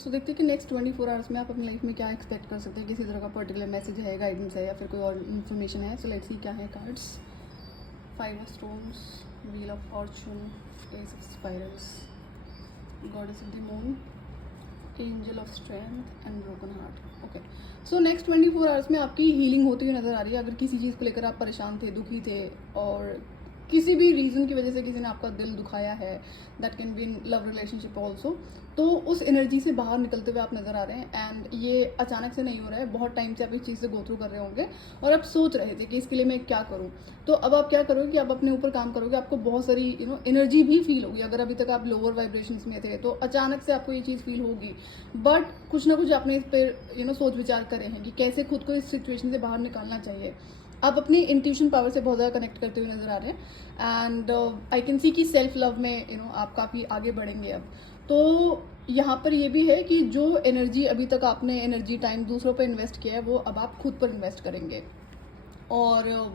सो देखते हैं कि नेक्स्ट 24 आवर्स में आप अपनी लाइफ में क्या एक्सपेक्ट कर सकते हैं, किसी तरह का पर्टिकुलर मैसेज है, गाइडेंस है या फिर कोई और इन्फॉर्मेशन है। सो लेट्स सी क्या है cards. 5 of stones, wheel of Fortune, S of spirals, goddess of the moon, angel of strength and broken heart. Okay, so next 24 hours में आपकी हीलिंग होती हुई नजर आ रही है। अगर किसी चीज़ को लेकर आप परेशान थे, दुखी थे और किसी भी रीज़न की वजह से किसी ने आपका दिल दुखाया है, that can be in love relationship also, तो उस एनर्जी से बाहर निकलते हुए आप नज़र आ रहे हैं। एंड ये अचानक से नहीं हो रहा है, बहुत टाइम से आप इस चीज़ से गो थ्रू कर रहे होंगे और आप सोच रहे थे कि इसके लिए मैं क्या करूँ। तो अब आप क्या करोगे कि आप अपने ऊपर काम करोगे, आपको बहुत सारी एनर्जी भी फील होगी। अगर अभी तक आप लोअर वाइब्रेशंस में थे तो अचानक से आपको ये चीज़ फील होगी, बट कुछ ना कुछ आपने इस पर सोच विचार करे हैं कि कैसे खुद को इस सिचुएशन से बाहर निकालना चाहिए। आप अपनी इंट्यूशन पावर से बहुत ज़्यादा कनेक्ट करते हुए नजर आ रहे हैं। एंड आई कैन सी कि सेल्फ लव में आप काफ़ी आगे बढ़ेंगे अब। तो यहाँ पर ये भी है कि जो एनर्जी अभी तक आपने एनर्जी टाइम दूसरों पर इन्वेस्ट किया है, वो अब आप खुद पर इन्वेस्ट करेंगे। और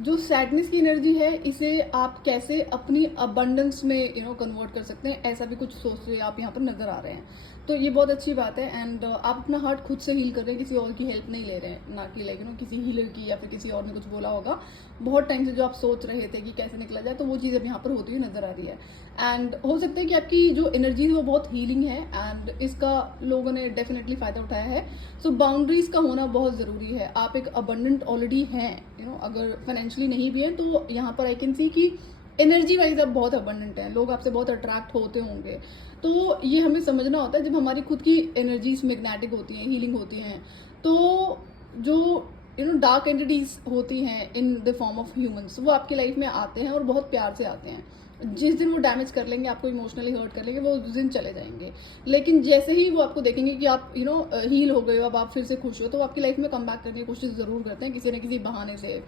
जो सैडनेस की एनर्जी है, इसे आप कैसे अपनी अबंडेंस में कन्वर्ट कर सकते हैं, ऐसा भी कुछ सोचते आप यहाँ पर नजर आ रहे हैं। तो ये बहुत अच्छी बात है। एंड आप अपना हार्ट खुद से हील कर रहे हैं, किसी और की हेल्प नहीं ले रहे हैं, ना कि किसी हीलर की या फिर किसी और ने कुछ बोला होगा। बहुत टाइम से जो आप सोच रहे थे कि कैसे निकला जाए, तो वो चीज़ अब यहाँ पर होती हुई नजर आ रही है। एंड हो सकता है कि आपकी जो एनर्जी है वो बहुत हीलिंग है एंड इसका लोगों ने डेफिनेटली फायदा उठाया है। सो बाउंड्रीज का होना बहुत ज़रूरी है। आप एक अबंडेंट ऑलरेडी हैं, अगर फाइनेंशियली नहीं भी है तो यहाँ पर आई कैन सी कि एनर्जी वाइज आप बहुत अबंडेंट हैं, लोग आपसे बहुत अट्रैक्ट होते होंगे। तो ये हमें समझना होता है, जब हमारी खुद की एनर्जीज मैग्नेटिक होती हैं, हीलिंग होती हैं, तो जो डार्क एंटिटीज होती हैं in the form of humans, वो आपकी लाइफ में आते हैं और बहुत प्यार से आते हैं। जिस दिन वो डैमेज कर लेंगे, आपको इमोशनली हर्ट कर लेंगे, वो उस दिन चले जाएंगे। लेकिन जैसे ही वो आपको देखेंगे कि आप हील हो गए हो, अब आप फिर से खुश हो, तो वो आपकी लाइफ में कम बैक करने की कोशिश ज़रूर करते हैं, किसी न किसी बहाने से,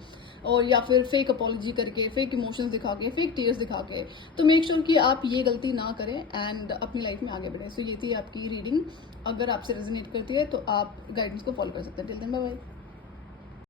और या फिर फेक अपॉलॉजी करके, फेक इमोशंस दिखा के, फेक टीयर्स दिखा के। तो मेक श्योर कि आप ये गलती ना करें एंड अपनी लाइफ में आगे बढ़ें। सो ये थी आपकी रीडिंग। अगर आपसे रेजोनेट करती है तो आप गाइडेंस को फॉलो कर सकते हैं। Till then bye bye.